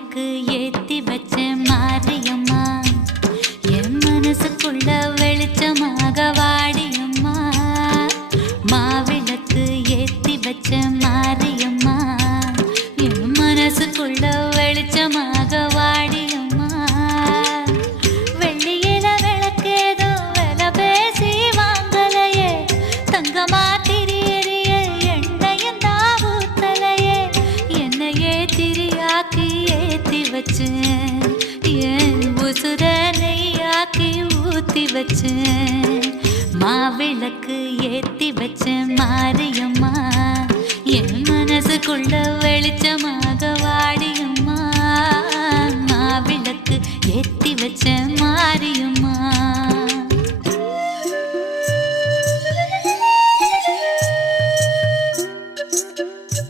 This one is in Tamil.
மாவிளக்கு ஏத்தி வச்ச மாரியம்மா என் மனசுக்குள்ள வெளிச்சமாக வாடியம்மா. மாவிளக்கு ஏத்தி வச்ச மாரியம்மா என் மனசுக்குள்ள வெளிச்சமாக வாடியம்மா. வெள்ளியில விளக்கேதோ வில பேசி வாங்கலையே, தங்கமா திரியறிய எண்ணெயும் தான் ஊத்தலையே. என்னையே திரியாக்கி ஏத்தி வச்சேன், என் உசுர நெய்யாக்கி ஊத்தி வச்சேன். மாவிளக்கு ஏத்தி வச்ச மாரியம்மா என் மனசுக்குள்ள வெளிச்சமாக வாடியம்மா. மாவிளக்கு ஏத்தி வச்ச மாரியம்மா.